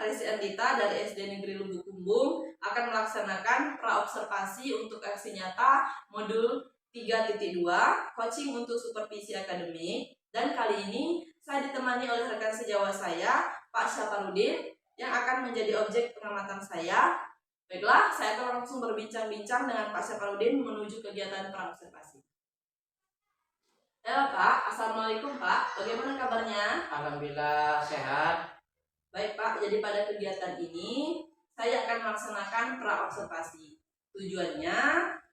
Resi Andita dari SD Negeri Lubuk Kumbung akan melaksanakan praobservasi untuk aksi nyata modul 3.2 coaching untuk supervisi akademik, dan kali ini saya ditemani oleh rekan sejawat saya, Pak Syaparudin, yang akan menjadi objek pengamatan saya. Baiklah, saya akan langsung berbincang-bincang dengan Pak Syaparudin menuju kegiatan praobservasi. Halo Pak, Assalamualaikum Pak, bagaimana kabarnya? Alhamdulillah sehat. Baik Pak, jadi pada kegiatan ini saya akan melaksanakan praobservasi. Tujuannya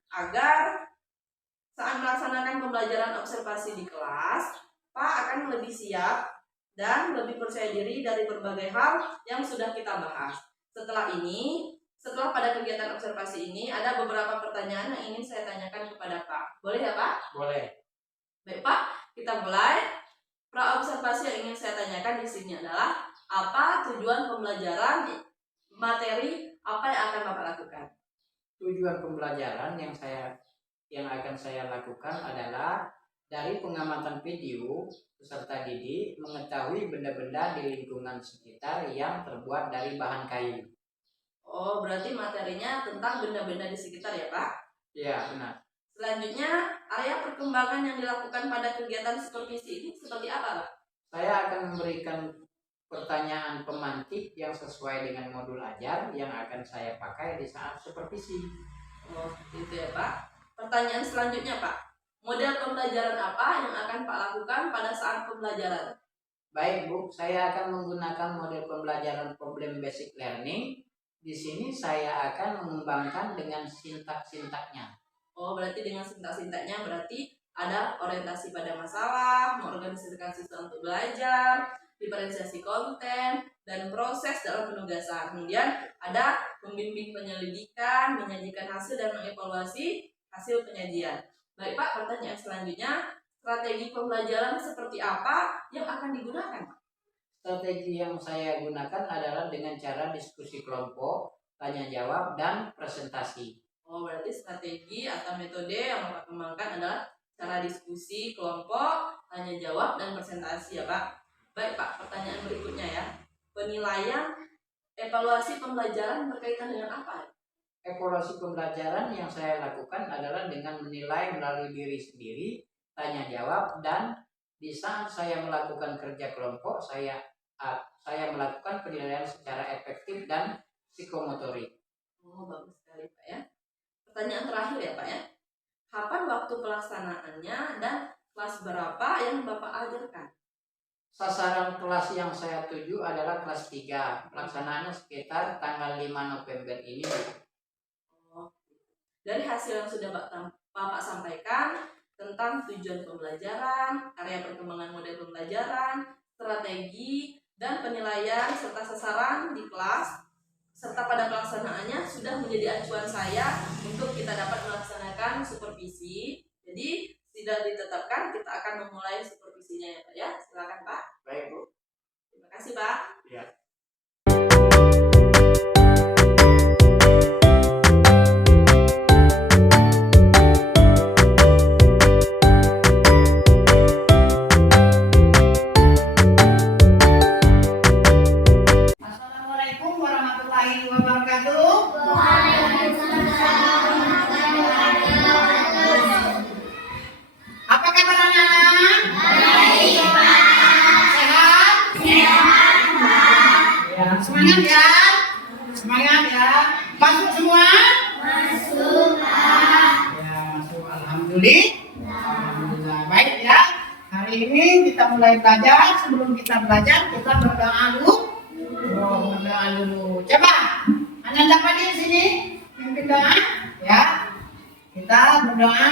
agar saat melaksanakan pembelajaran observasi di kelas, Pak akan lebih siap dan lebih percaya diri dari berbagai hal yang sudah kita bahas. Setelah pada kegiatan observasi ini, ada beberapa pertanyaan yang ingin saya tanyakan kepada Pak. Boleh ya Pak? Boleh. Baik Pak, kita mulai. Praobservasi yang ingin saya tanyakan di sini adalah apa tujuan pembelajaran materi apa yang akan Bapak lakukan? Tujuan pembelajaran yang akan saya lakukan adalah dari pengamatan video peserta didik mengetahui benda-benda di lingkungan sekitar yang terbuat dari bahan kayu. Oh, berarti materinya tentang benda-benda di sekitar ya Pak? Ya, benar. Selanjutnya, area perkembangan yang dilakukan pada kegiatan supervisi ini seperti apa Pak? Saya akan memberikan pertanyaan pemantik yang sesuai dengan modul ajar yang akan saya pakai di saat supervisi. Oh, gitu ya Pak. Pertanyaan selanjutnya Pak, model pembelajaran apa yang akan Pak lakukan pada saat pembelajaran? Baik Bu, saya akan menggunakan model pembelajaran problem basic learning. Di sini saya akan mengembangkan dengan sintak-sintaknya. Oh, berarti dengan sintak-sintaknya berarti ada orientasi pada masalah, mengorganisasikan siswa untuk belajar, diferensiasi konten, dan proses dalam penugasan. Kemudian ada membimbing penyelidikan, menyajikan hasil, dan mengevaluasi hasil penyajian. Baik Pak, pertanyaan selanjutnya, strategi pembelajaran seperti apa yang akan digunakan? Strategi yang saya gunakan adalah dengan cara diskusi kelompok, tanya jawab, dan presentasi. Oh, berarti strategi atau metode yang Bapak kembangkan adalah cara diskusi kelompok, tanya jawab, dan presentasi ya Pak. Baik Pak, pertanyaan berikutnya ya. Penilaian evaluasi pembelajaran berkaitan dengan apa? Evaluasi pembelajaran yang saya lakukan adalah dengan menilai melalui diri sendiri, tanya jawab, dan di saat saya melakukan kerja kelompok, saya melakukan penilaian secara efektif dan psikomotorik. Oh, bagus sekali Pak ya. Pertanyaan terakhir ya Pak ya. Kapan waktu pelaksanaannya dan kelas berapa yang Bapak ajarkan? Sasaran kelas yang saya tuju adalah kelas 3. Pelaksanaannya sekitar tanggal 5 November ini. Oh, dari hasil yang sudah Bapak sampaikan tentang tujuan pembelajaran, area perkembangan model pembelajaran, strategi, dan penilaian serta sasaran di kelas, serta pada pelaksanaannya sudah menjadi acuan saya untuk kita dapat melaksanakan supervisi. Jadi sudah ditetapkan kita akan memulai supervisinya ya Pak ya. Silakan Pak. Baik Bu. Terima kasih Pak. Ya. Assalamualaikum warahmatullahi wabarakatuh. Apa kabar anak-anak? Baik, Pak. Sehat? Sehat, Pak. Ya, semangat ya. Semangat ya. Masuk semua? Masuk, Pak. Ya, masuk. Alhamdulillah. Baik ya. Hari ini kita mulai belajar. Sebelum kita belajar, kita berdoa dulu. Berdoa dulu. Coba, anak dapat di sini pimpin doa, ya. Kita berdoa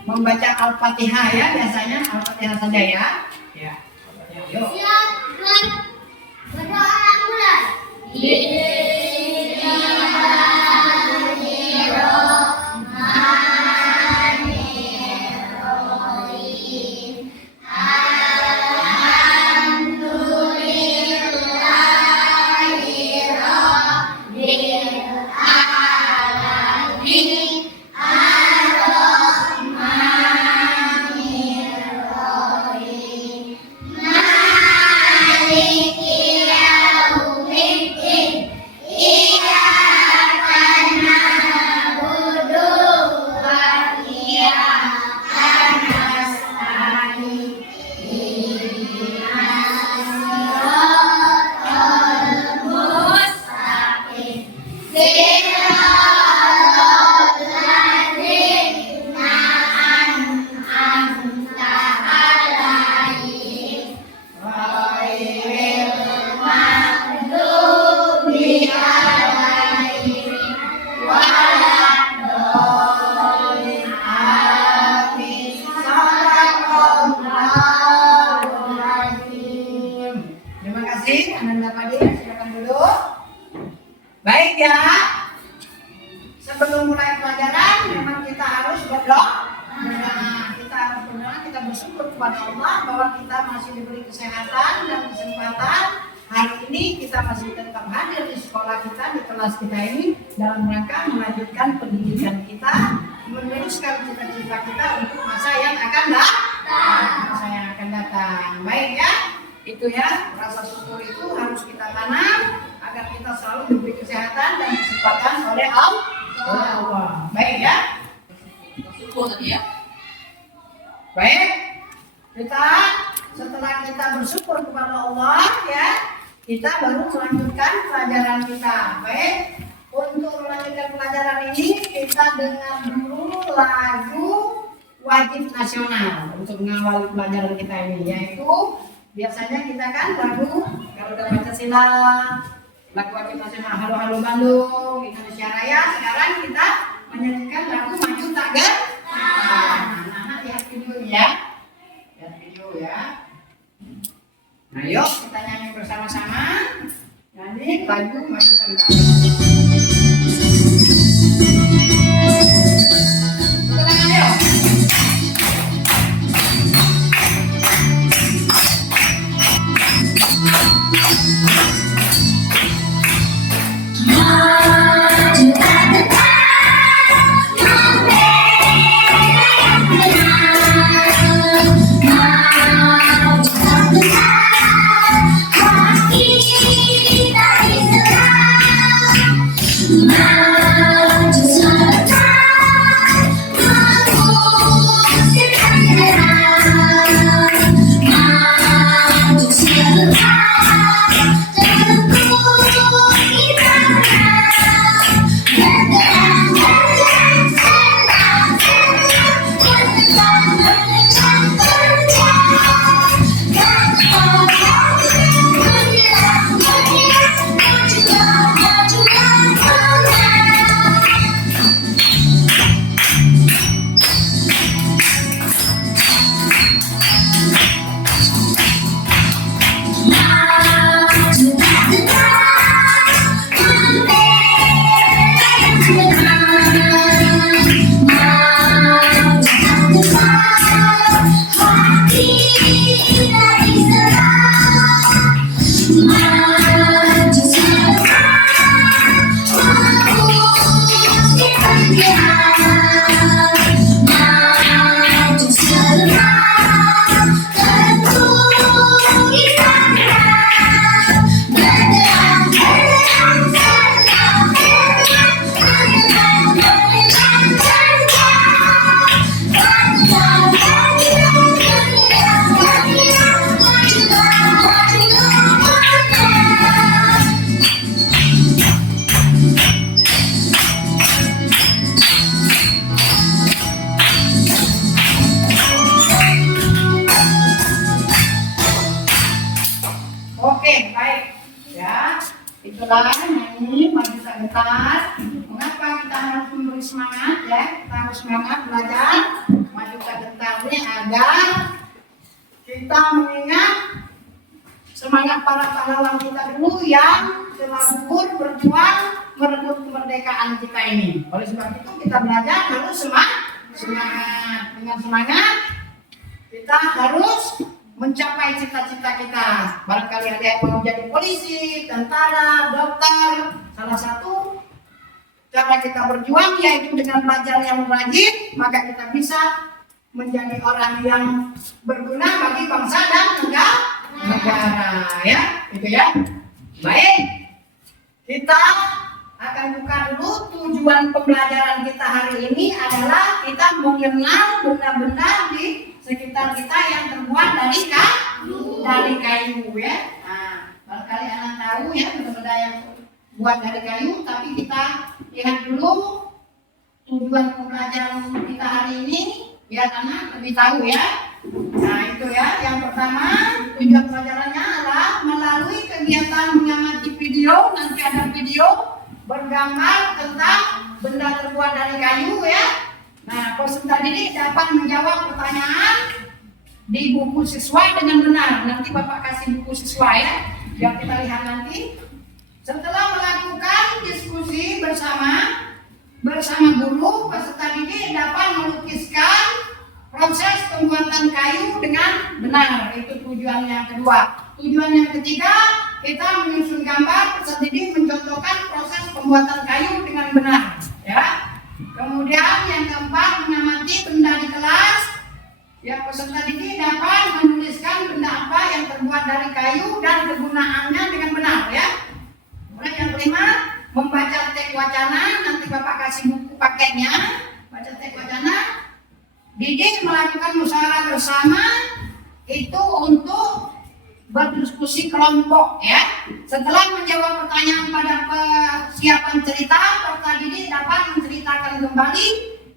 membaca Al-Fatihah ya, biasanya Al-Fatihah saja ya. Ya. Yuk. Silakan berdoa mulai. Bismillahirrahmanirrahim. Ananda Fadil, silakan duduk. Baik ya. Sebelum mulai pelajaran, memang kita harus berdoa. Kita harus berdoa, kita bersyukur kepada Allah bahwa kita masih diberi kesehatan dan kesempatan. Hari ini kita masih tetap hadir di sekolah kita, di kelas kita ini dalam rangka melanjutkan pendidikan kita, meneruskan cita-cita kita untuk masa yang akan datang. Baik ya, itu ya, rasa syukur itu harus kita tanam agar kita selalu diberi kesehatan dan kesempatan oleh Allah. Baik ya. Syukur tadi ya. Baik, kita setelah kita bersyukur kepada Allah ya, kita baru melanjutkan pelajaran kita. Baik, untuk melanjutkan pelajaran ini kita dengar dulu lagu wajib nasional untuk mengawali pelajaran kita ini, yaitu biasanya kita kan lagu Garuda Pancasila, lagu wajib nasional Halo Halo Bandung, Indonesia Raya. Sekarang kita menyanyikan lagu Maju Tak Gentar. Lihat video ya, lihat video ya. Nah yuk kita nyanyi bersama-sama, nyanyi lagu Maju Tak Gentar. Tangan yuk. Oke, baik. Ya, itulah nyanyi Maju Tak Gentar. Mengapa kita harus memberi semangat ya? Kita harus semangat belajar Maju Tak Gentar ini agar kita mengingat semangat para pahlawan kita dulu yang telah gugur berjuang merebut kemerdekaan kita ini. Oleh sebab itu kita belajar harus semangat. Dengan semangat kita harus mencapai cita-cita kita. Barangkali ada yang mau jadi polisi, tentara, dokter. Salah satu cara kita berjuang yaitu dengan belajar yang rajin, maka kita bisa menjadi orang yang berguna bagi bangsa dan negara. Ya, itu ya. Baik, kita akan buka dulu tujuan pembelajaran kita hari ini adalah kita mengenal benda-benda di sekitar kita yang terbuat dari kayu ya. Nah, barangkali anak tahu ya benda-benda yang buat dari kayu, tapi kita lihat dulu tujuan pembelajaran kita hari ini biar anak lebih tahu ya. Nah itu ya, yang pertama tujuan pelajarannya adalah melalui kegiatan mengamati video, nanti ada video bergambar tentang benda terbuat dari kayu ya. Nah, peserta didik dapat menjawab pertanyaan di buku siswa dengan benar. Nanti Bapak kasih buku siswa ya. Biar kita lihat nanti. Setelah melakukan diskusi bersama guru, peserta didik dapat melukiskan proses pembuatan kayu dengan benar. Itu tujuan yang kedua. Tujuan yang ketiga, kita menyusun gambar, peserta didik mencontohkan proses pembuatan kayu dengan benar. Ya. Kemudian yang keempat, mengamati benda di kelas. Ya, peserta didik dapat menuliskan benda apa yang terbuat dari kayu dan kegunaannya dengan benar. Ya. Kemudian yang kelima, membaca teks wacana. Nanti Bapak kasih buku paketnya. Baca teks wacana. Didik melakukan musyawarah bersama itu untuk berdiskusi kelompok, ya. Setelah menjawab pertanyaan pada persiapan cerita, peserta didik dapat menceritakan kembali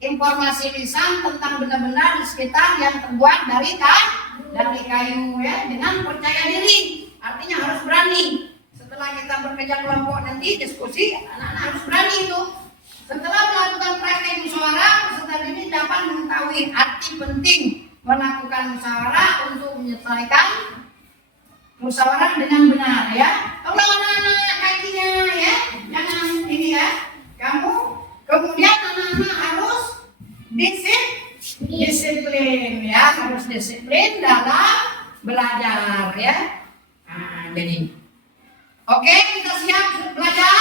informasi lisan tentang benda-benda di sekitar yang terbuat dari kayu, ya, dengan percaya diri. Artinya harus berani. Setelah kita bekerja kelompok nanti diskusi, anak-anak harus berani itu. Setelah melakukan praktek musyawarah, peserta didik dapat mengetahui arti penting melakukan musyawarah untuk menyelesaikan musyawarah dengan benar, ya. Kalau anak-anak kakinya, ya, jangan ini, ya. Kamu kemudian anak-anak harus disiplin, ya, harus disiplin dalam belajar, ya. Nah, jadi. Oke, kita siap belajar?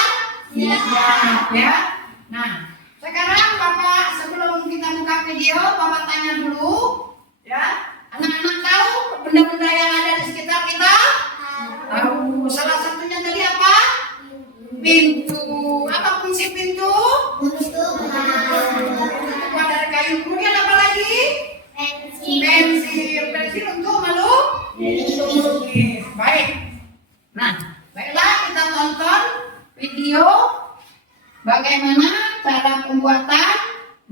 Siap, ya. Nah, sekarang Bapak sebelum kita buka video, Bapak tanya dulu, ya. Anak-anak tahu benda-benda yang ada di sekitar kita? Tahu. Salah satunya tadi apa? Pintu. Apa fungsi pintu? Terbuat dari kayu. Kemudian apa lagi? Pensil. Pensil untuk melukis. Baik. Nah, baiklah kita tonton video bagaimana cara pembuatan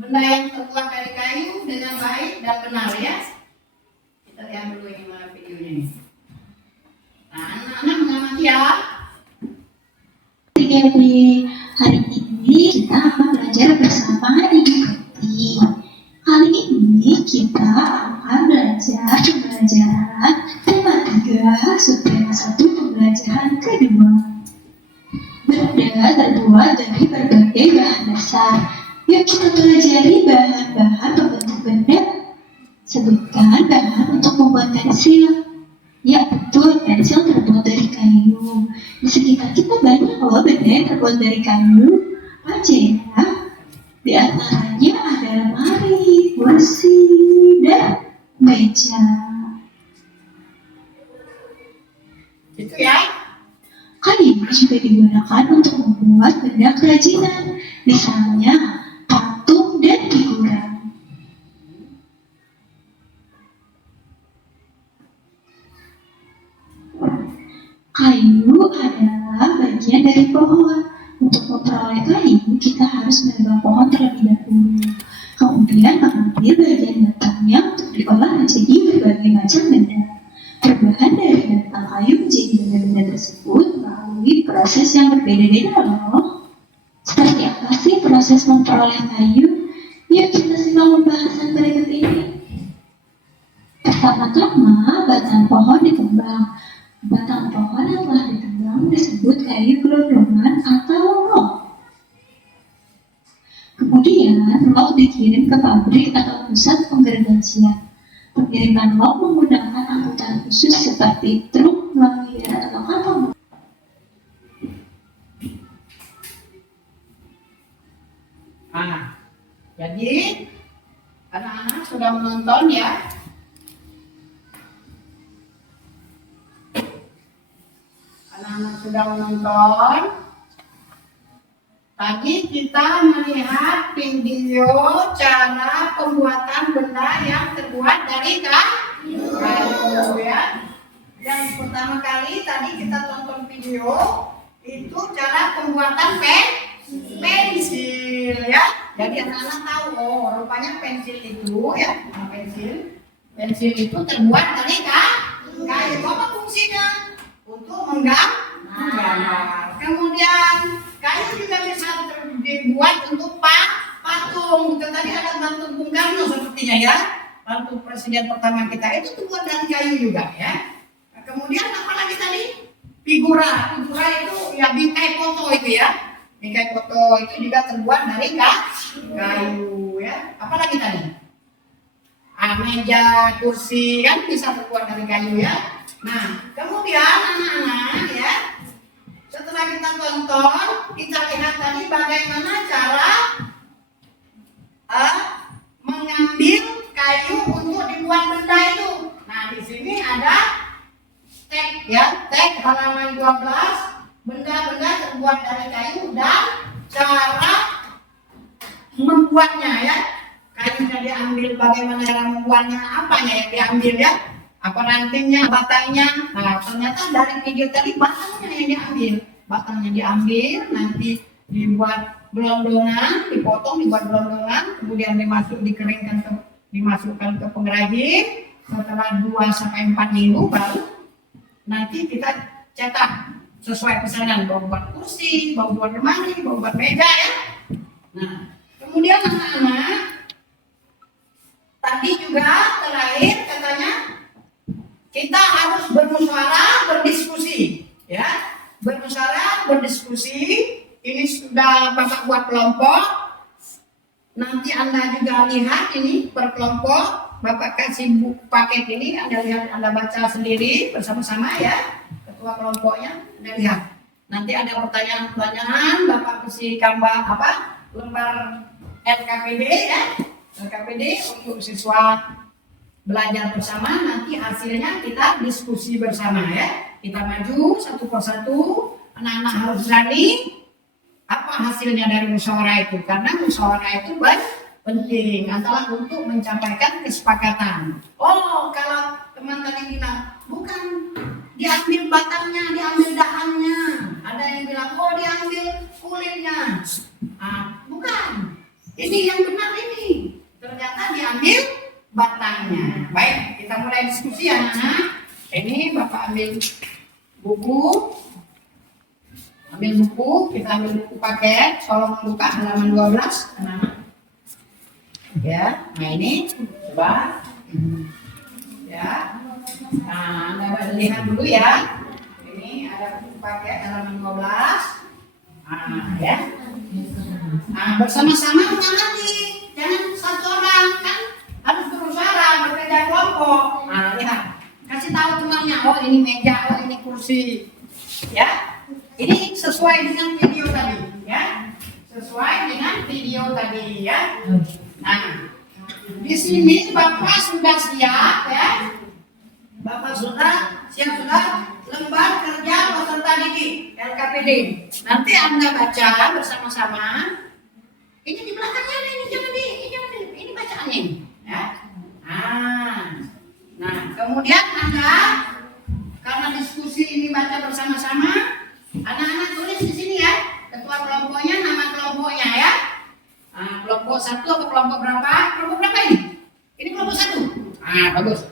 benda yang terbuat dari kayu dengan baik dan benar, ya. Kita lihat dulu ini mana videonya nih. Nah, anak-anak mengamati, ya. Di hari ini kita akan belajar bersama Ibu Keti. Kali ini kita akan belajar pembelajaran tema 3, subtema 1, pembelajaran kedua. Benda terbuat dari berbagai bahan dasar. Yuk kita pelajari bahan-bahan pembentuk benda. Sebutkan bahan untuk membuat pensil. Ya betul, pensil terbuat dari kayu. Di sekitar kita banyak loh benda yang terbuat dari kayu. Aja ya. Di antaranya ada lemari, kursi, dan meja. Itu, ya. Kayu juga digunakan untuk membuat benda kerajinan, misalnya patung dan figuran. Kayu adalah bagian dari pohon. Untuk memperoleh kayu, kita harus menebang pohon terlebih dahulu. Kemudian mengambil bagian batangnya untuk diolah menjadi berbagai macam benda. Perubahan dari batang kayu menjadi benda-benda tersebut melalui proses yang berbeda-beda loh. Seperti apa sih proses memperoleh kayu? Yuk kita simak pembahasan berikut ini. Pertama-tama, batang pohon ditebang. Batang pohon yang telah ditebang disebut kayu gelondongan atau log. Kemudian log dikirim ke pabrik atau pusat penggergajian. Pengiriman log menggunakan angkutan khusus seperti truk, melalui darat atau kapal. Nah, jadi anak-anak sudah menonton, ya. Anak-anak sudah menonton. Tadi kita melihat video cara pembuatan benda yang terbuat dari kayu, ya. Yang pertama kali tadi kita tonton video itu cara pembuatan pensil, ya. Jadi anak-anak tahu, oh rupanya pensil itu, ya, pensil itu terbuat dari kayu. Apa fungsinya? Untuk menggambar. Kemudian kayu juga bisa dibuat untuk patung. Tadi ada patung Bung Karno sepertinya, ya. Patung presiden pertama kita itu terbuat dari kayu juga, ya. Nah, kemudian apa lagi tadi? figura itu ya bingkai foto itu ya. Bingkai foto itu juga terbuat dari kayu ya. Apa lagi tadi? Meja, kursi kan bisa terbuat dari kayu ya. Nah, kemudian anak-anak ya, setelah kita tonton, kita lihat tadi bagaimana cara mengambil kayu untuk dibuat benda itu. Nah, di sini ada tag ya, tag halaman 12, benda-benda terbuat dari kayu dan cara membuatnya ya. Kayunya diambil, bagaimana cara membuatnya, apanya yang diambil ya, apa rantingnya, batangnya. Nah, ternyata dari video tadi batangnya yang diambil. Batangnya diambil, nanti dibuat gelondongan, dipotong, dibuat gelondongan, kemudian dimasukkan ke pengrajin. Setelah 2-4 minggu baru nanti kita cetak sesuai pesanan, mau buat kursi, mau buat lemari, mau buat meja ya. Nah, kemudian anak-anak tadi juga terakhir katanya kita harus bermusyawarah, berdiskusi ya. Bermusyawarah, berdiskusi. Ini sudah Bapak buat kelompok. Nanti Anda juga lihat ini per kelompok. Bapak kasih buku paket ini, Anda lihat, Anda baca sendiri bersama-sama ya. Ketua kelompoknya Anda lihat. Nanti ada pertanyaan-pertanyaan, Bapak kasih gambar lembar LKPD ya. LKPD untuk siswa belajar bersama, nanti hasilnya kita diskusi bersama ya. Kita maju satu persatu, anak-anak harus berani apa hasilnya dari musyawarah itu, karena musyawarah itu penting adalah untuk mencapaikan kesepakatan. Oh, kalau teman tadi bilang bukan diambil batangnya, diambil dahannya, ada yang bilang oh diambil kulitnya, bukan, ini yang benar ini. Ternyata diambil batangnya. Baik, kita mulai diskusi ya anak. Ini Bapak ambil buku. Kita ambil buku paket. Tolong buka halaman 12 anak. Ya, nah ini coba. Ya. Nah, Anda lihat dulu ya. Ini ada buku paket halaman 12. Ya. Nah, bersama-sama mengamati. Jangan satu orang kan harus berusaha berbeda kelompok. Nah, lihat, kasih tahu temannya, oh ini meja, oh ini kursi, ya. Ini sesuai dengan video tadi, ya. Sesuai dengan video tadi, ya. Nah, di sini Bapak sudah siap, ya. Bapak sudah siap lembar kerja peserta didik LKPD. Nanti Anda baca bersama-sama. Ini di belakangnya ini jangan ini bacaannya ya. Nah, kemudian Anda karena diskusi ini baca bersama-sama, anak-anak tulis di sini ya, ketua kelompoknya, nama kelompoknya ya. Kelompok 1 atau kelompok berapa? Kelompok berapa ini? Ini kelompok 1. Bagus.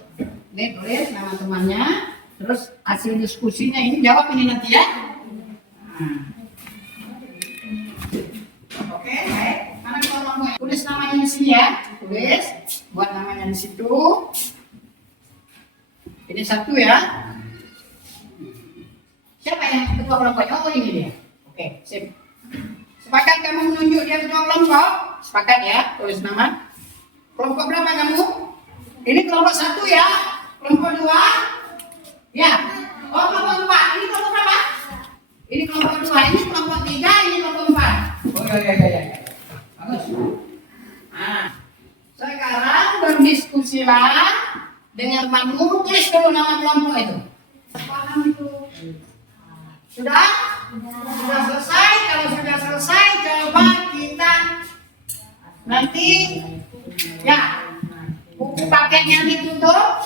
Ini tulis nama temannya, terus hasil diskusinya ini jawab ini nanti ya. Oke, baik. Mana kelompoknya? Tulis namanya di sini ya. Tulis, buat namanya di situ. Ini 1 ya. Siapa yang ketua kelompoknya? Oh ini dia. Oke, sip. Sepakat kamu menunjuk dia ketua kelompok? Sepakat ya. Tulis nama. Kelompok berapa kamu? Ini kelompok 1 ya. Kelompok 2. Ya. Oh kelompok 4. Ini kelompok berapa? Ini kelompok 2. Ini kelompok 3. Ini kelompok 4. Oh ya. Bagus. Sekarang berdiskusilah dengan temanmu, tulis dulu nama kelompok itu. Paham itu? Sudah? Sudah selesai? Kalau sudah selesai, coba kita nanti ya buku paketnya ditutup.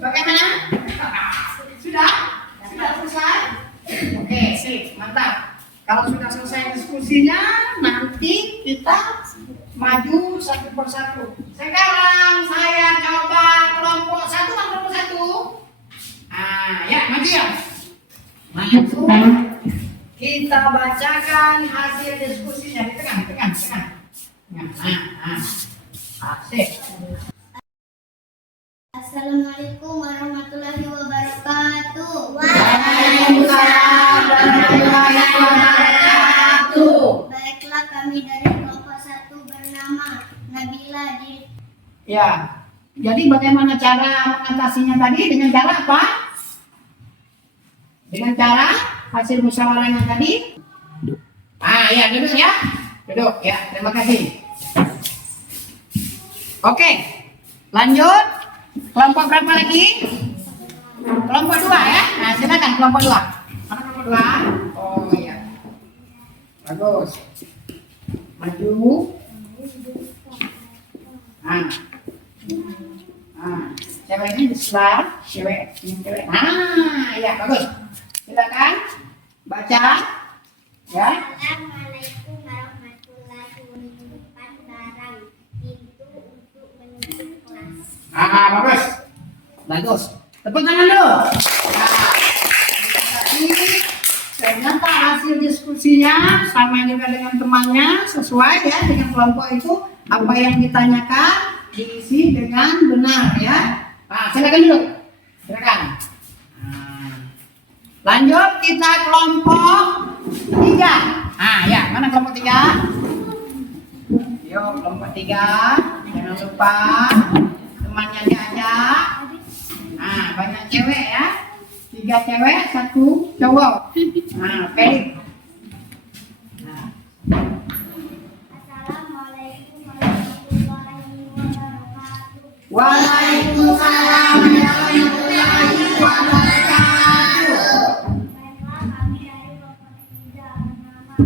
Bagaimana? Sudah? Sudah selesai? Oke, sip, mantap. Kalau sudah selesai diskusinya, nanti kita maju satu persatu. Sekarang saya coba kelompok 1 atau kelompok 1? Ya, maju ya. Maju. Kita bacakan hasil diskusinya. Tekan. Asik. Assalamualaikum warahmatullahi wabarakatuh. Ya. Jadi bagaimana cara mengatasinya tadi? Dengan cara apa? Dengan cara hasil musyawarahnya tadi? Ya, duduk ya. Duduk ya. Terima kasih. Oke. Lanjut. Kelompok berapa lagi? Kelompok 2 ya. Nah, silakan kelompok 2. Mana kelompok 2? Oh iya. Bagus. Maju. Cewek ini di sebelah, cewek. Ya bagus. Silakan baca. Ya. Assalamualaikum warahmatullahi wabarakatuh. Pintu untuk menuju kelas. Bagus. Bagus. Tepuk tangan dulu. Ternyata hasil diskusinya sama juga dengan temannya, sesuai ya dengan kelompok itu. Apa yang ditanyakan diisi dengan benar ya. Silakan dulu. Silakan. Lanjut kita kelompok 3. Ya, mana kelompok 3? Yuk, kelompok 3. Jangan lupa temannya diajak. Banyak cewek ya. 3 cewek, 1 cowok. Pilih. Assalamualaikum warahmatullahi wabarakatuh. Waalaikumsalam warahmatullahi wabarakatuh. Baiklah, kami dari kelompok 3 bernama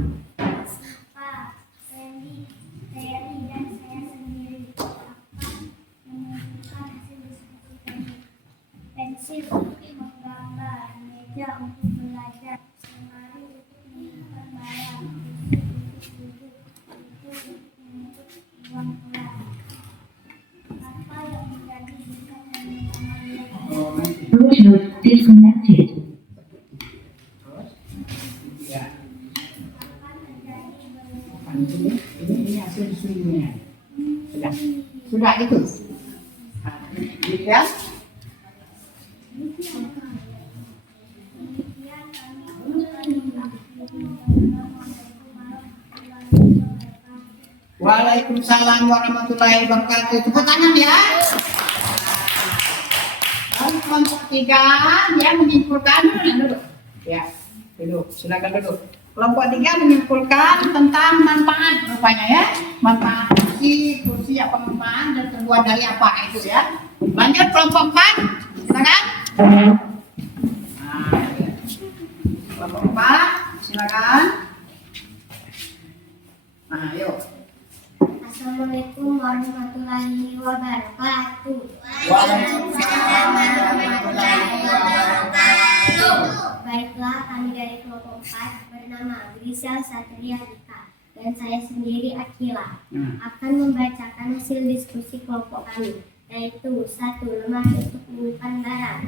Pak Randy, Terry, dan saya sendiri akan menunjukkan hasil diskusi kami. Pensil untuk menggambar, meja untuk belajar, lemari untuk menyimpan barang, kursi untuk duduk, buku untuk menuntut uang kelas. Apa yang menjadikan teman-teman Bluetooth disconnected. Ya. akan menjadi Ini hasil diskusinya. Sudah itu. Ya. demikian kami mengucapkan Waalaikumsalam warahmatullahi wabarakatuh. Tepuk tangan ya. Lalu kelompok 3 dia menyimpulkan dulu. Ya, duduk. Silakan duduk. Kelompok 3 menyimpulkan tentang manfaat rupanya ya. Manfaat kursi apa manfaat dan terbuat dari apa itu ya. Lanjut kelompok 4. Silakan. Ya. Kelompok 4, silakan. Yuk. Assalamualaikum warahmatullahi wabarakatuh. Waalaikumsalam warahmatullahi wabarakatuh. Baiklah, kami dari kelompok 4 bernama Grisel Satria Dika dan saya sendiri Akila akan membacakan hasil diskusi kelompok kami, yaitu 1. Lemari untuk menyimpan barang,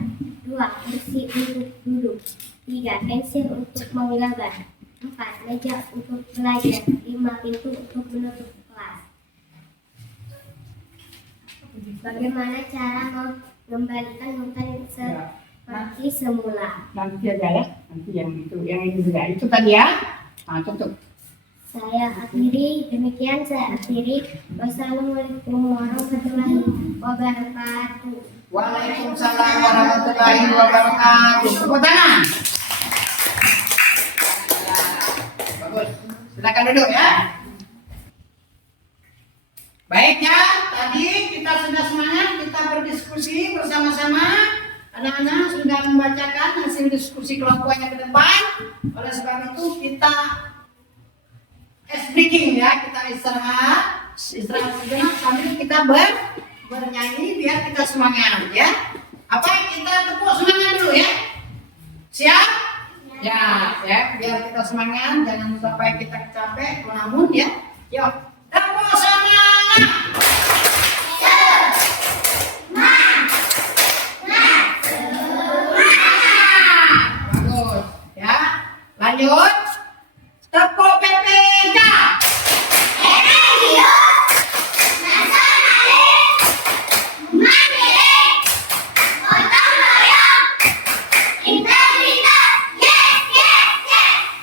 2. Kursi untuk duduk, 3. Pensil untuk menggambar, 4. Meja untuk belajar, 5. Pintu untuk menutup kelas. Bagaimana cara mengembalikan hutan seperti semula? Nanti aja ya. Nanti yang ini juga. Itu tadi ya. Tutup. Saya akhiri, demikian saya akhiri. Wassalamualaikum warahmatullahi wabarakatuh. Waalaikumsalam warahmatullahi wabarakatuh. Tepuk tangan. Bagus. Silakan duduk ya. Baik ya, tadi kita sudah semangat, kita berdiskusi bersama-sama. Anak-anak sudah membacakan hasil diskusi kelompoknya ke depan. Oleh sebab itu kita breaking ya, kita istirahat sejenak sambil kita bernyanyi biar kita semangat ya. Apa yang kita tepuk semangat dulu ya? Siap? Ya, biar kita semangat, jangan sampai kita capek, melamun ya. Yuk, tepuk semangat. Bagus ya. Lanjut. Tepuk PPK.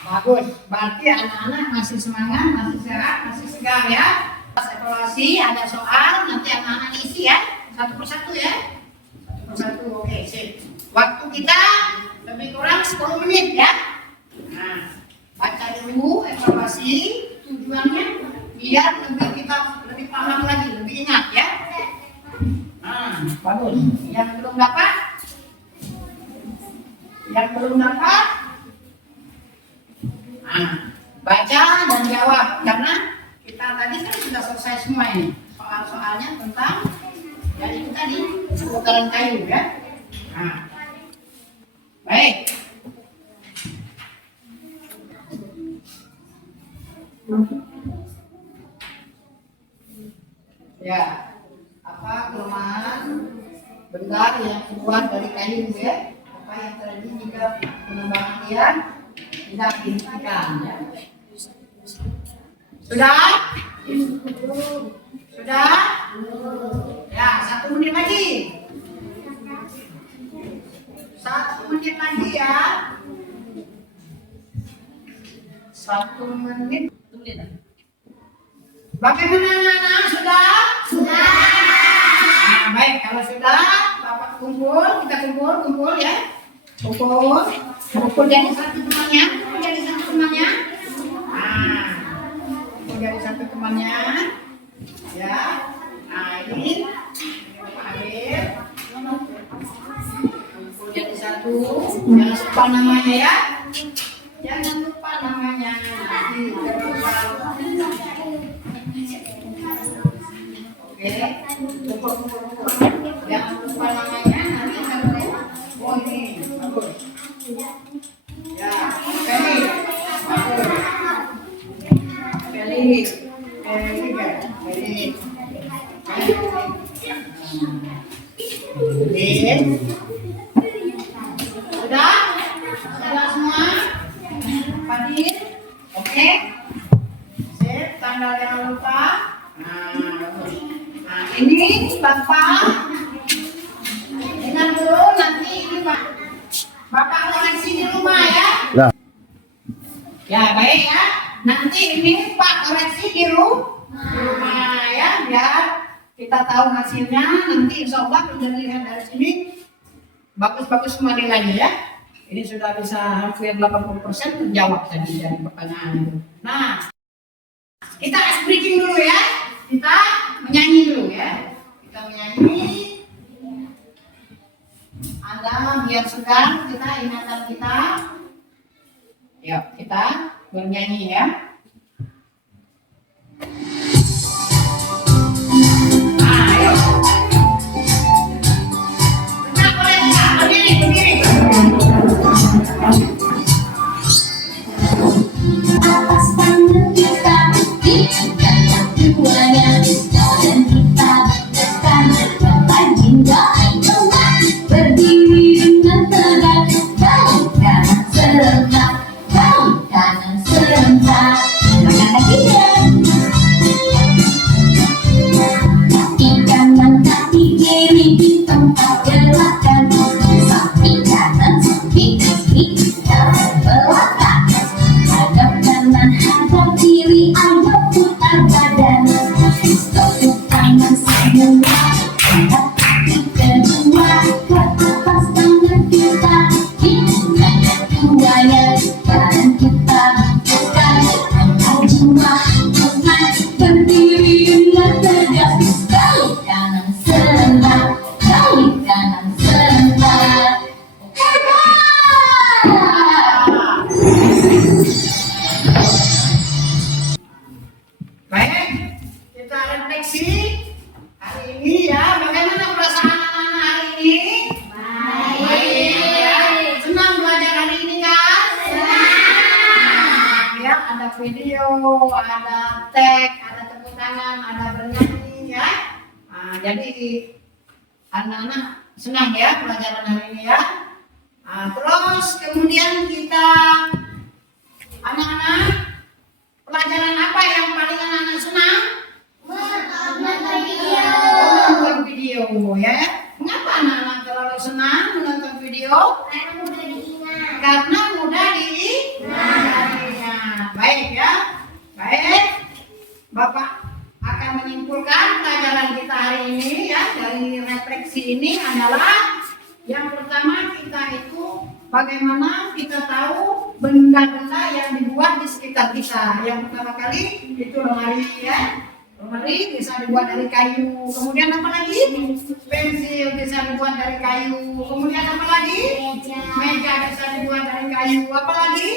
Bagus. Berarti anak-anak masih semangat, masih sehat, masih segar ya. evaluasi, ada soal, nanti anak-anak isi ya, satu persatu ya. Satu persatu, oke, sip. Waktu kita lebih kurang 10 menit ya. Nah, baca dulu evaluasi, tujuannya biar kita lebih paham lagi, lebih ingat ya. Nah, bagus. Yang belum dapat? Yang belum dapat? Nah, baca dan jawab karena kita tadi kan sudah selesai semua ini soal-soalnya tentang ya itu tadi seputaran kayu ya. Nah, baik. Ya, apa kelemahan benda yang keluar dari kayu ya? Apa yang terjadi jika pengembangan dia tidak dihentikan ya? Sudah? Sudah? Ya, 1 menit lagi. 1 menit lagi ya. 1 menit. Bagaimana anak-anak? Sudah? Sudah. Nah, baik, kalau sudah, Bapak kumpul, kita kumpul ya. Kumpul jadi satu temannya, Nah, kumpul jadi satu temannya. Ya. Nah, ini air. Kumpul jadi satu. Jangan lupa namanya ya. Jangan lupa namanya. Nanti terlupa. Oke, kumpul. Jangan lupa namanya. Nanti terlupa. Oh ini, bagus. Ya, Feli. Bagus. Feli. Sudah? Sudah semua? Hadir? Oke? Sip, tanggal jangan lupa. Nah, ini Bapak. Ingat dulu nanti ini Pak. Bapak koreksi di rumah ya. Ya, baik ya. Nanti ini Pak koreksi di rumah ya, biar kita tahu hasilnya. Nanti insya Allah kita lihat dari sini bagus-bagus semua nilainya ya. Ini sudah bisa hampir 80% terjawab tadi dari pertanyaan itu. Nah, kita ice breaking dulu ya. Kita menyanyi dulu ya. Kita menyanyi. Anda biar segar kita ingatan kita. Yuk, kita bernyanyi ya. Ayo. Kita boleh berdiri. Atas tangan kita tingkat yang keduanya dan kita tekan dapat hingga itulah berdiri dengan tegak balik kanan serentak balik kanan serentak angkat kakinya kaki kanan kaki kiri di tempat gerakan sapi kanan sapi kiri dalam belakang hadap kanan hadap kiri ayo putar badan tepuk tangan semua angkat kaki kedua ke atas tangan kita hingga keduanya badan kita bukan angkat jumlah teman berdiri dengan tegak balik kanan serentak balik kanan serentak hebat. Baik, kita refleksi hari ini ya. Bagaimana perasaan anak-anak hari ini? Baik. Ya. Senang belajar hari ini kan? Senang. Ya, ada video, ada tag, ada tepuk tangan, ada bernyanyi ya. Nah, jadi anak-anak senang ya pelajaran hari ini ya. Nah, terus kemudian kita anak-anak pelajaran apa yang paling anak-anak senang? Menonton video ya. Mengapa anak-anak terlalu senang menonton video? Karena mudah diingat. Baik ya. Baik. Bapak akan menyimpulkan ini adalah yang pertama kita itu bagaimana kita tahu benda-benda yang dibuat di sekitar kita. Yang pertama kali itu lemari ya. Lemari bisa dibuat dari kayu. Kemudian apa lagi? Pensil bisa dibuat dari kayu. Kemudian apa lagi? Meja bisa dibuat dari kayu. Apa lagi?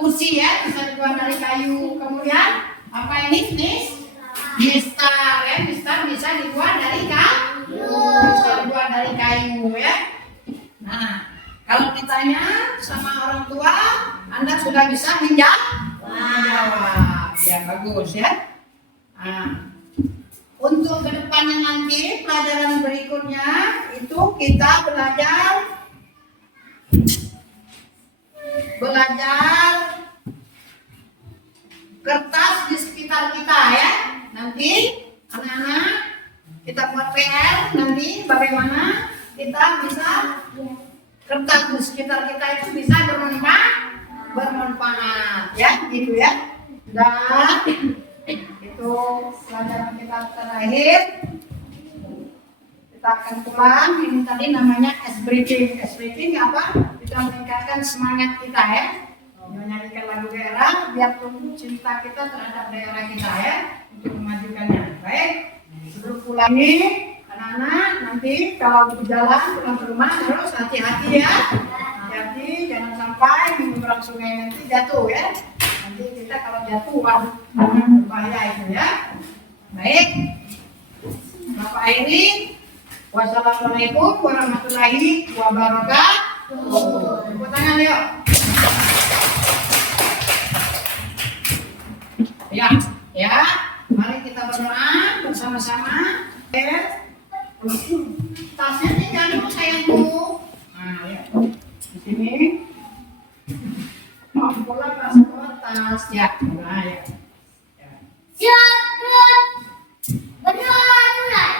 Kursi ya bisa dibuat dari kayu. Kemudian apa ini? Mistar ya. Mistar bisa dibuat dari kayu. Bisa dibuat dari kayu ya. Nah, kalau ditanya sama orang tua, Anda sudah bisa menjawab. Ya bagus ya. Nah, untuk kedepannya nanti pelajaran berikutnya itu kita belajar kertas di sekitar kita ya. Nanti anak-anak kita buat PR nanti bagaimana kita bisa kertas di sekitar kita itu bisa bermanfaat ya gitu ya. Dan itu pelajaran kita terakhir. Kita akan pulang. Ini tadi namanya ice breathing. Ice breathing apa? Kita meningkatkan semangat kita ya. Menyanyikan lagu daerah biar tumbuh cinta kita terhadap daerah kita ya, untuk memajukannya. Baik. Sebelum pulang ini anak-anak nanti kalau berjalan pulang ke rumah harus hati-hati ya. Hati-hati jangan sampai di menyeberang sungai nanti jatuh ya. Nanti kita kalau jatuh berbahaya itu ya. Baik. Bapak ini wassalamualaikum warahmatullahi wabarakatuh. Tepuk tangan yuk. Ya. Mari kita berdoa bersama-sama. Tasnya tinggal dulu sayangku. Nah, ya. Di sini. Mau pulang masuk tas ya. Nah, ya. Silakan berdoa mulai.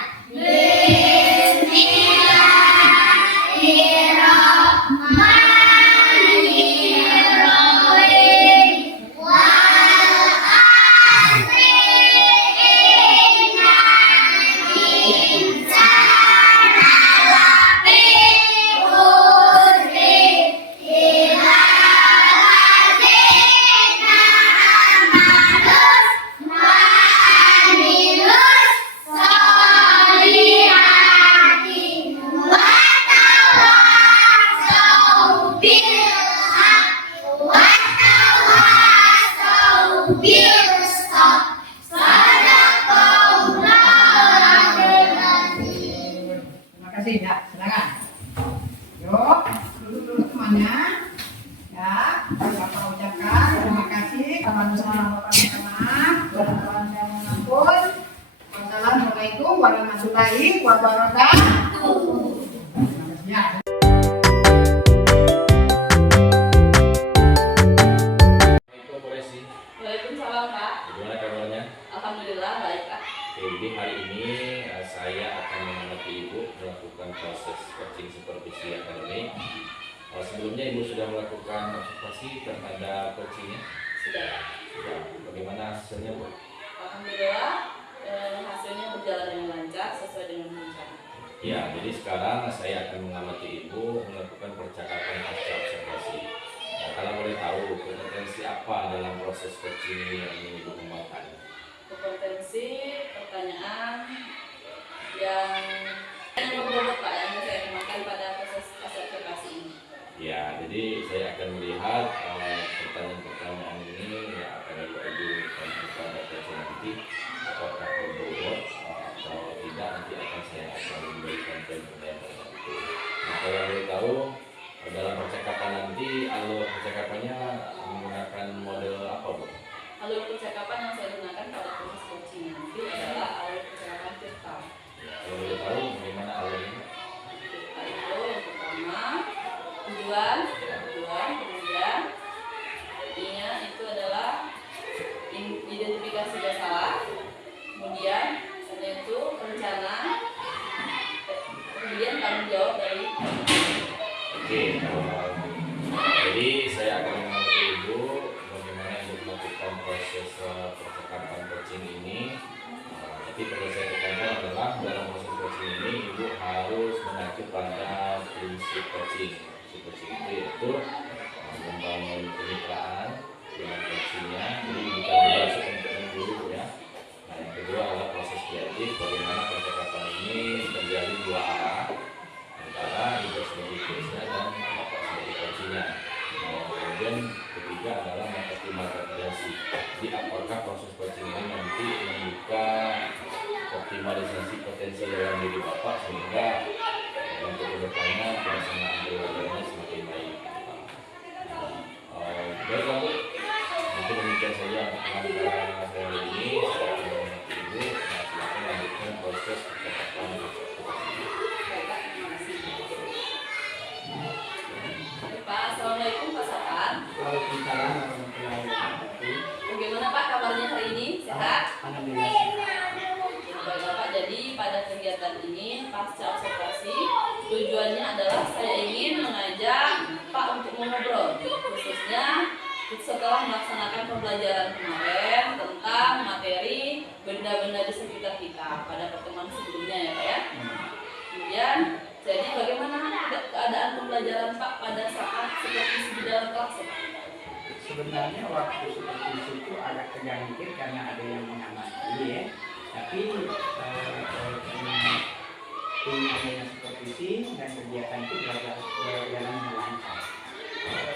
Terima kasih ya, silakan. Yuk, duduk semuanya. Ya, Bapak ucapkan terima kasih. Kalau ada salah Bapak minta maaf. Kalau saya mengampun. Wassalamualaikum warahmatullahi wabarakatuh. Ya. Waalaikumsalam Pak. Gimana kabarnya? Alhamdulillah baik Pak. Jadi hari ini saya akan mengamati Ibu melakukan proses coaching supervisi akademik. Sebelumnya Ibu sudah melakukan observasi terhadap coachingnya? Sudah. Sudah. Bagaimana hasilnya Bu? Alhamdulillah hasilnya berjalan dengan lancar sesuai dengan rencana. Ya, jadi sekarang saya akan mengamati Ibu melakukan percakapan pasca observasi. Nah, kalau boleh tahu kompetensi apa dalam proses coaching ini yang ingin Ibu kembangkan? Kompetensi pertanyaan yang berbobot Pak yang saya kembangkan pada proses observasi ini. Ya, jadi saya akan melihat pertanyaan-pertanyaan ini yang akan Ibu ajukan kepada coaching nanti, apakah berbobot atau tidak, nanti saya akan memberikan contohnya pada itu. Nah, kalau boleh tahu dalam percakapan nanti alur percakapannya menggunakan model apa Bu? Alur percakapan yang saya gunakan pada proses coaching nanti adalah alur percakapan virtual. Kalau boleh tahu bagaimana alurnya? Virtual itu yang pertama tujuan, kemudian I-nya itu adalah identifikasi masalah, kemudian ada itu rencana, kemudian tanggung jawab dari. Oke, jadi saya akan mengamati Ibu bagaimana Ibu melakukan proses percakapan coaching ini. Tapi perlu saya tekankan adalah dalam proses coaching ini Ibu mengacu pada prinsip coaching. Prinsip coaching itu yaitu membangun kemitraan dengan coachingnya, jadi bukan bermaksud untuk mengguru ya. Nah, yang kedua adalah proses kreatif, bagaimana percakapan ini terjadi dua arah antara ibu sebagai coachnya dan bapak sebagai coachingnya. Nah, kemudian ketiga adalah mempertimbangkan potensi. Jadi apakah proses coaching ini nanti membuka optimalisasi potensi dalam diri bapak sehingga untuk kedepannya pelaksanaan belajarnya semakin baik. Baik Bu, mungkin demikian saja antara saya hari ini. Saya akan menghormati Ibu. Nah, silakan lanjutkan proses percakapan. Pak, Assalamualaikum Pak Sapan. Waalaikumsalam warahmatullahi wabarakatuh. Bagaimana Pak kabarnya hari ini? Sehat? Alhamdulillah sehat. Baik Bapak, jadi pada kegiatan ini pasca observasi tujuannya adalah saya ingin mengajak Pak untuk mengobrol, khususnya setelah melaksanakan pembelajaran kemarin tentang materi benda-benda di sekitar kita pada pertemuan sebelumnya ya Pak ya. Kemudian jadi bagaimana keadaan pembelajaran Pak pada saat supervisi di dalam kelas ya Pak? Sebenarnya waktu seperti itu agak tegang dikit karena ada yang mengamati ya. Tapi dengan adanya supervisi dan kegiatan itu berjalan lancar.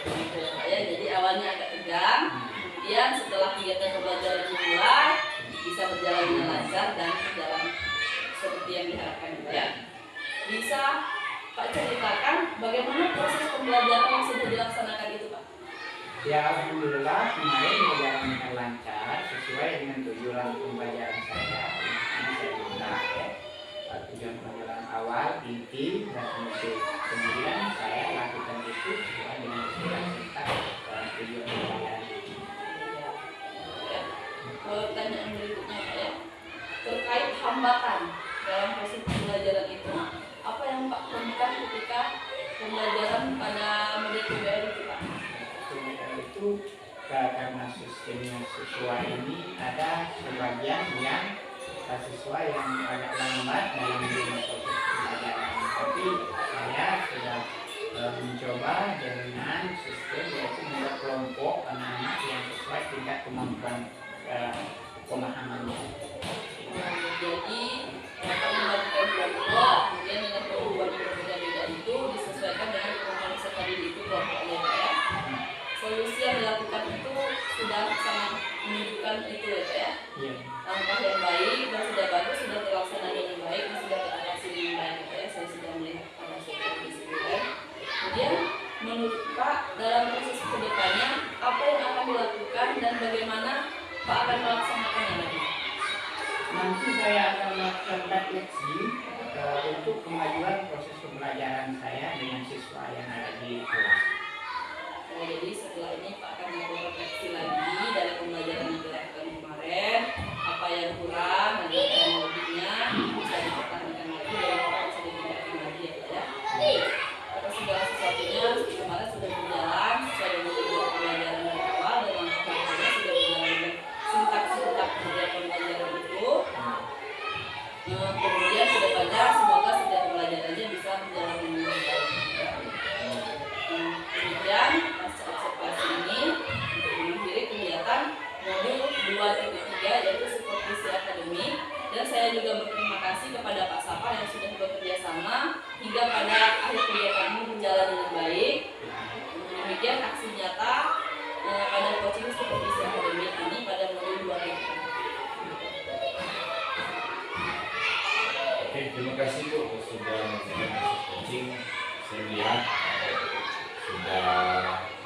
Gitu ya Pak ya. Jadi awalnya agak tegang, kemudian setelah kegiatan pembelajaran dimulai bisa berjalan dengan lancar dan berjalan seperti yang diharapkan Pak ya. Bisa Pak ceritakan bagaimana proses pembelajaran yang sudah dilaksanakan itu Pak? Ya alhamdulillah kemarin berjalan dengan lancar sesuai dengan tujuan pembelajaran saya. Ini saya bilang ya, tujuan pembelajaran awal, inti, dan kemudian saya lakukan itu sesuai dengan serta tujuan pembelajaran. Ya. Pertanyaan berikutnya Pak ya, terkait hambatan dalam proses pembelajaran itu, apa yang Pak temukan ketika pembelajaran pada model PBL itu Pak? Kemudian itu karena sistemnya siswa ini ada sebagian yang siswa yang agak lambat dalam proses pembelajaran. Tapi saya sudah mencoba dengan sistem yaitu membuat kelompok anak-anak yang sesuai tingkat kemampuan pemahamannya. Jadi Bapak membagikan kelompok, kemudian dengan kelompok yang berbeda-beda itu disesuaikan dengan kemampuan peserta didik itu kelompoknya Pak ya. Solusi yang dilakukan itu sudah sangat menunjukkan itu ya Pak ya. Iya. Langkah yang baik dan sudah bagus, sudah terlaksana dengan baik dan sudah teratasi dengan baik Pak ya. Saya sudah melihat pada supervisi ya. Kemudian menurut Pak dalam proses kedepannya apa yang akan dilakukan dan bagaimana Pak akan melaksanakannya lagi? Nanti saya akan melakukan refleksi untuk kemajuan proses pembelajaran saya dengan siswa yang ada di kelas. Jadi setelah ini Pak akan melakukan refleksi lagi dari pembelajaran yang dilakukan kemarin, apa yang kurang dan apa yang lebihnya bisa dipertahankan lagi dan Pak bisa ditingkatkan lagi ya Pak ya. Atas segala sesuatunya kemarin sudah berjalan sesuai dengan tujuan pembelajaran dari awal dan langkah-langkahnya sudah berjalan dengan sintak kemudian pembelajaran itu. Kemudian kedepannya semoga setiap pembelajarannya bisa berjalan dengan baik. Kemudian pasca observasi ini untuk mengakhiri kegiatan modul 2.3 yaitu supervisi akademik, dan saya juga berterima kasih kepada Pak Sapar yang sudah bekerja sama hingga pada akhir kegiatan ini berjalan dengan baik. Demikian aksi nyata pada coaching supervisi akademik ini pada modul 2.3. Oke, terima kasih Bu sudah melakukan proses coaching. Saya melihat sudah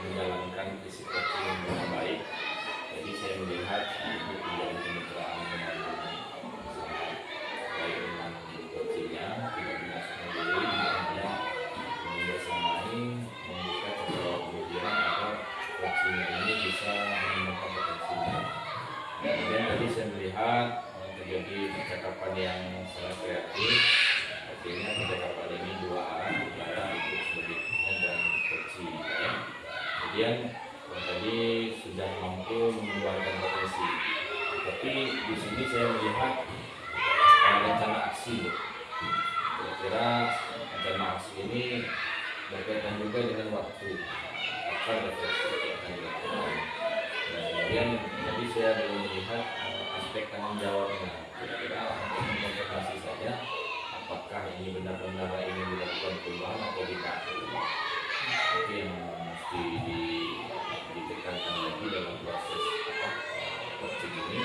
menjalankan visi coaching dengan baik. Jadi saya melihat Ibu menjadi kemitraan dengan sangat baik dengan coachingnya, tidak memasukkan diri, hanya membersamai, membuka celah pemikiran agar coachingnya ini bisa mengembangkan potensinya. Kemudian tadi saya melihat terjadi percakapan yang sangat kreatif. Artinya percakapan ini dua arah antara Ibu sebagai coachnya dan coaching ya. Kemudian tadi sudah mampu mengembangkan potensi. Tapi di sini saya melihat rencana aksi Bu. kira rencana aksi ini berkaitan juga dengan waktu akan refleksi yang akan dilakukan. Dan kemudian tadi saya belum melihat aspek tanggung jawabnya. Kira-kira untuk mengkonfirmasi saja apakah ini benar-benar ingin dilakukan perubahan atau tidak. Itu yang mesti ditekankan lagi dalam proses coaching ini,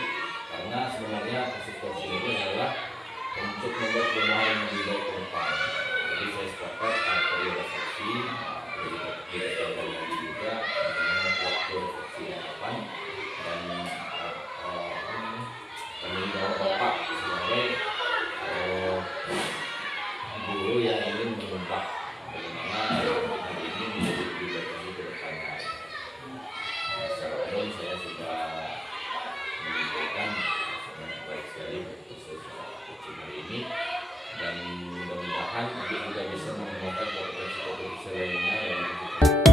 karena sebenarnya proses coaching ini adalah untuk membuat perubahan yang lebih baik ke depan. Jadi saya sepakat perlu refleksi, ditekankan lagi juga waktu refleksi yang kapan, dan tanggung jawab Bapak sebagai guru yang ingin mengubah bagaimana hal ini menjadi lebih baik lagi ke depannya. Secara umum saya sudah menyampaikan sangat baik sekali proses coaching hari ini, dan mudah-mudahan juga bisa mengembangkan potensi lainnya yang